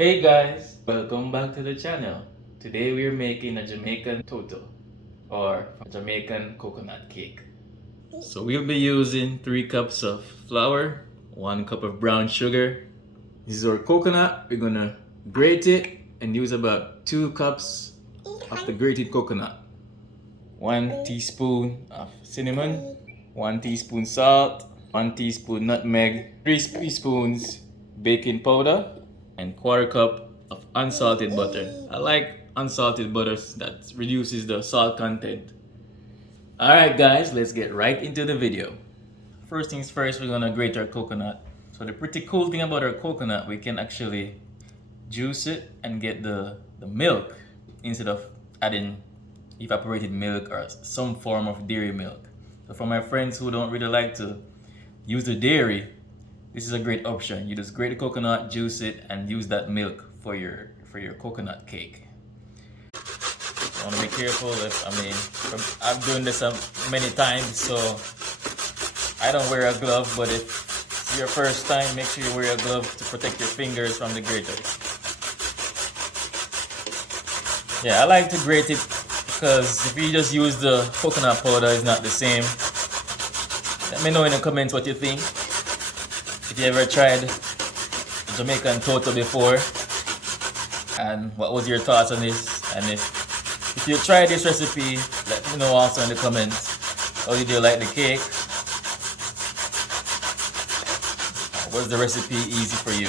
Hey guys, welcome back to the channel. Today we are making a Jamaican Toto or a Jamaican coconut cake. So we'll be using 3 cups of flour, 1 cup of brown sugar. This is our coconut. We're gonna grate it and use about 2 cups of the grated coconut. 1 teaspoon of cinnamon, 1 teaspoon salt, 1 teaspoon nutmeg, 3 teaspoons baking powder, and 1/4 cup of unsalted butter. I like unsalted butter that reduces the salt content. Alright guys, let's get right into the video. First things first, we're gonna grate our coconut. So the pretty cool thing about our coconut, we can actually juice it and get the milk instead of adding evaporated milk or some form of dairy milk. So for my friends who don't really like to use the dairy, this is a great option. You just grate the coconut, juice it, and use that milk for your coconut cake. I want to be careful. I'm doing this many times, so I don't wear a glove. But if it's your first time, make sure you wear a glove to protect your fingers from the grater. Yeah, I like to grate it because if you just use the coconut powder, it's not the same. Let me know in the comments what you think. If you ever tried Jamaican Toto before, and what was your thoughts on this? And if you tried this recipe, let me know also in the comments. How did you like the cake? Was the recipe easy for you?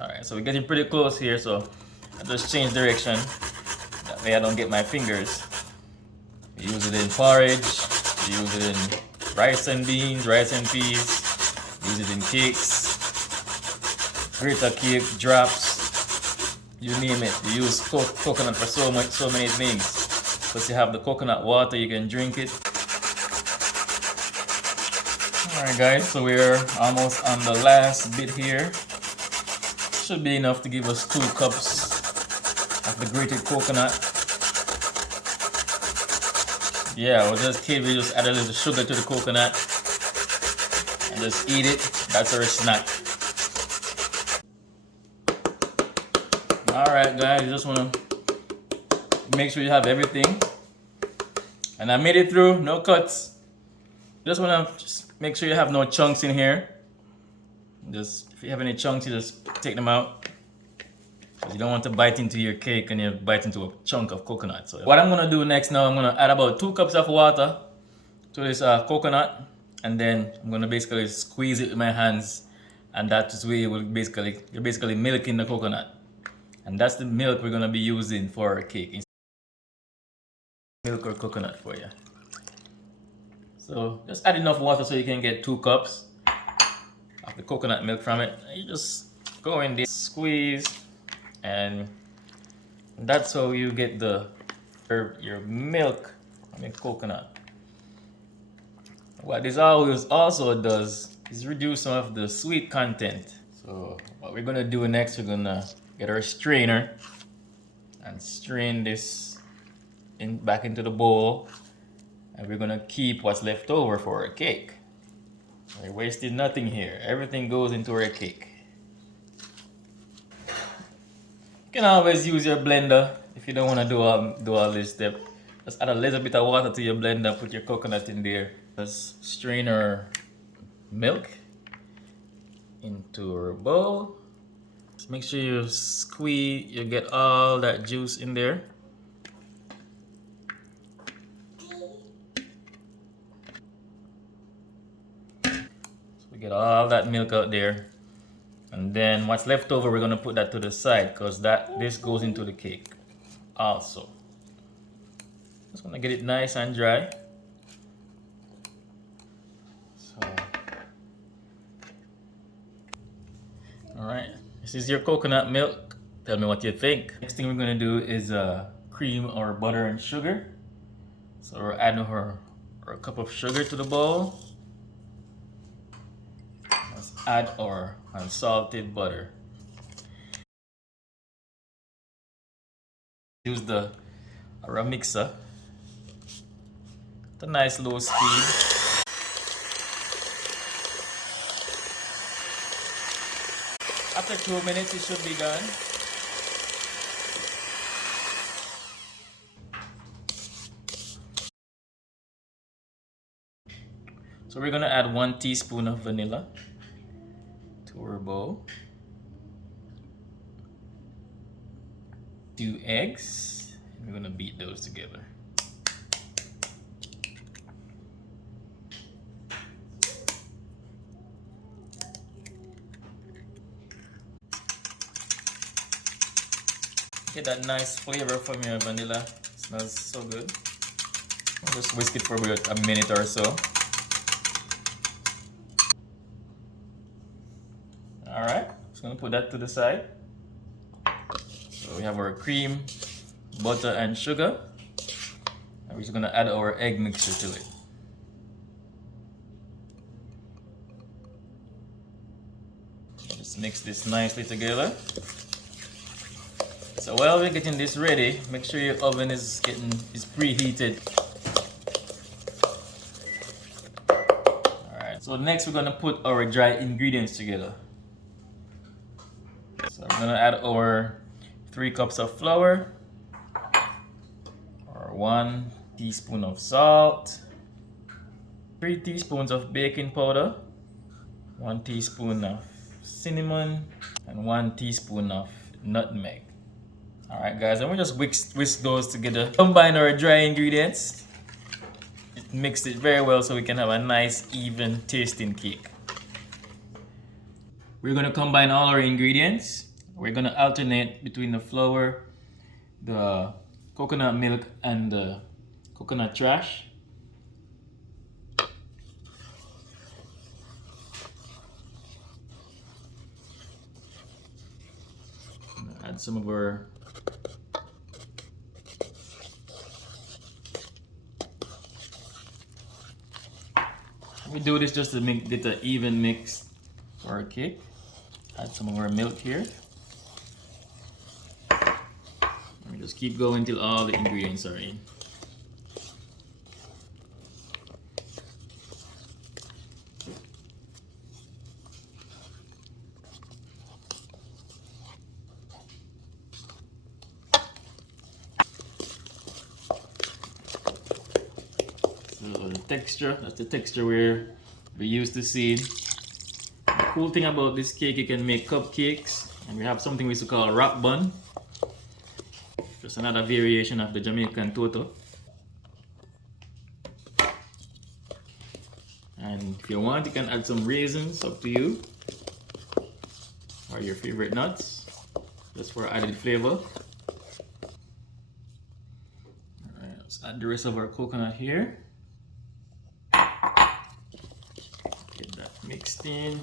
Alright, so we're getting pretty close here, so I just change direction. That way I don't get my fingers. We use it in porridge, we use it in rice and beans, rice and peas, use it in cakes, grater cake, drops, you name it. You use coconut for so many things. Plus you have the coconut water, you can drink it. Alright guys, so we're almost on the last bit here. Should be enough to give us 2 cups of the grated coconut. Yeah, we just add a little sugar to the coconut and just eat it. That's our snack. Alright guys, you just want to make sure you have everything. And I made it through, no cuts. Just want to make sure you have no chunks in here. Just if you have any chunks, you just take them out. You don't want to bite into your cake and you bite into a chunk of coconut. So what I'm going to do next now, I'm going to add about 2 cups of water to this coconut. And then I'm going to basically squeeze it with my hands. And that's way you're basically milking the coconut. And that's the milk we're going to be using for our cake. Milk or coconut for you. So just add enough water so you can get 2 cups of the coconut milk from it. You just go in there, squeeze. And that's how you get your milk from the coconut. What this always also does is reduce some of the sweet content. So what we're gonna do next, we're gonna get our strainer and strain this back into the bowl, and we're gonna keep what's left over for our cake. We're wasting nothing here. Everything goes into our cake. You can always use your blender if you don't want to do all this step. Just add a little bit of water to your blender, put your coconut in there. Just strain our milk into our bowl. Just make sure you squeeze, you get all that juice in there. So we get all that milk out there. And then what's left over, we're gonna put that to the side because this goes into the cake also. Just gonna get it nice and dry. So, all right, this is your coconut milk. Tell me what you think. Next thing we're gonna do is cream our butter and sugar. So we're adding our cup of sugar to the bowl. Let's add our unsalted butter. Use our mixer at a nice low speed. After 2 minutes, it should be done. So we're gonna add 1 teaspoon of vanilla to our bowl. 2 eggs. And we're gonna beat those together. Get that nice flavor from your vanilla. It smells so good. Just whisk it for about a minute or so. Alright, just gonna put that to the side. So we have our cream, butter, and sugar. And we're just gonna add our egg mixture to it. Just mix this nicely together. So while we're getting this ready, make sure your oven is preheated. Alright, so next we're gonna put our dry ingredients together. So I'm gonna add our 3 cups of flour, or 1 teaspoon of salt, 3 teaspoons of baking powder, 1 teaspoon of cinnamon, and 1 teaspoon of nutmeg. Alright guys, and we just whisk those together. Combine our dry ingredients. Mix it very well so we can have a nice even tasting cake. We're going to combine all our ingredients. We're going to alternate between the flour, the coconut milk, and the coconut trash. Add some of our we do this just to get an even mix for our cake. Add some of our milk here. We just keep going till all the ingredients are in. So the texture, that's the texture we used to see. The cool thing about this cake, you can make cupcakes, and we have something we used to call a rock bun. Just another variation of the Jamaican Toto. And if you want, you can add some raisins, up to you, or your favorite nuts, just for added flavor. Alright, let's add the rest of our coconut here. Get that mixed in.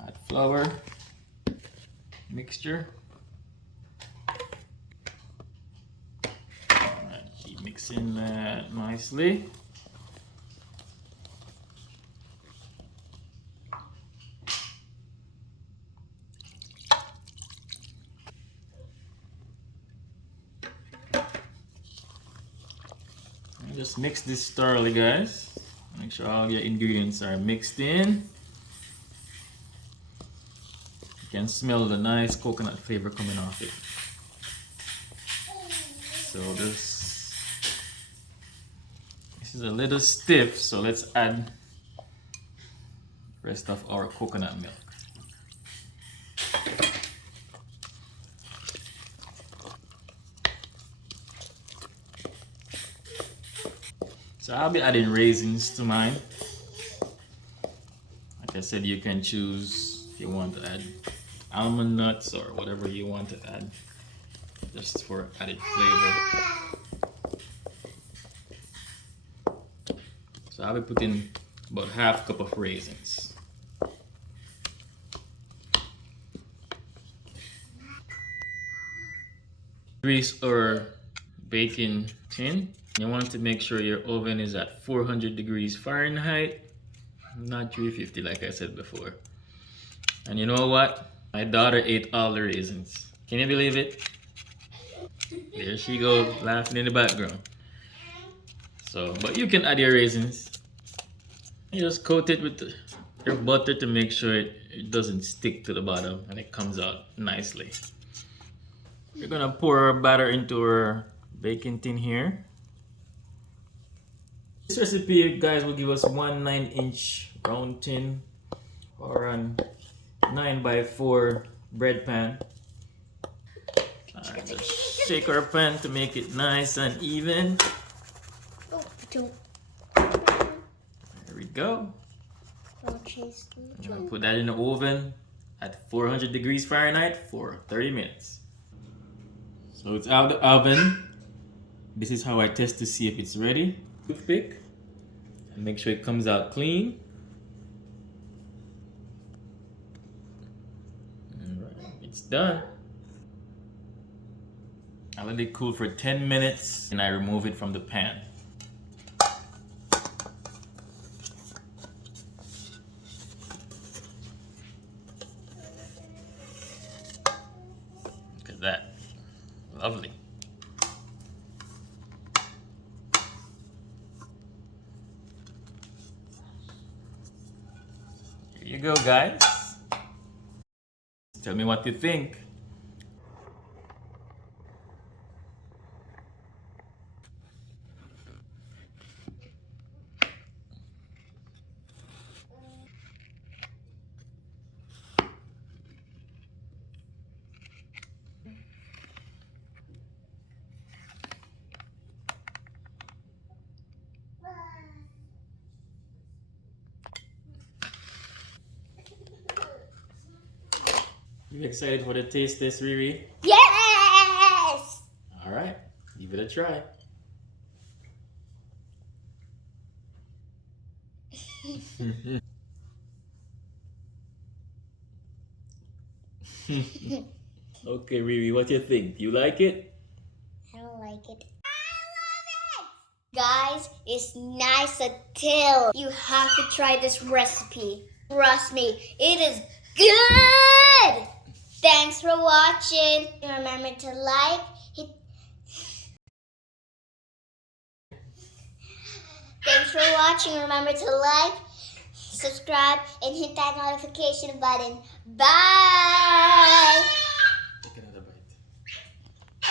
Add flour mixture. Alright, keep mixing that nicely. And just mix this thoroughly, guys. Make sure all your ingredients are mixed in. You can smell the nice coconut flavor coming off it. So this is a little stiff, so let's add the rest of our coconut milk. So I'll be adding raisins to mine. Like I said, you can choose if you want to add almond nuts or whatever you want to add, just for added flavor. So I'll be putting about half cup of raisins. Grease or baking tin. You want to make sure your oven is at 400 degrees Fahrenheit, not 350 like I said before. And you know what? My daughter ate all the raisins. Can you believe it? There she goes, laughing in the background. So, but you can add your raisins. You just coat it with your butter to make sure it doesn't stick to the bottom and it comes out nicely. We're gonna pour our batter into our baking tin here. This recipe, guys, will give us one 9-inch round tin or a 9x4 bread pan. Alright, just shake our pan to make it nice and even. There we go. I'm gonna put that in the oven at 400 degrees Fahrenheit for 30 minutes. So it's out of the oven. This is how I test to see if it's ready. Toothpick and make sure it comes out clean. Alright, it's done. I let it cool for 10 minutes and I remove it from the pan. Look at that. Lovely. Here you go, guys. Tell me what you think. You excited for the taste test, Riri? Yes! Alright, give it a try. Okay, Riri, what do you think? You like it? I don't like it. Guys, it's nice until you have to try this recipe. Trust me, it is good! Thanks for watching. Remember to like, Thanks for watching. Remember to like, subscribe, and hit that notification button. Bye!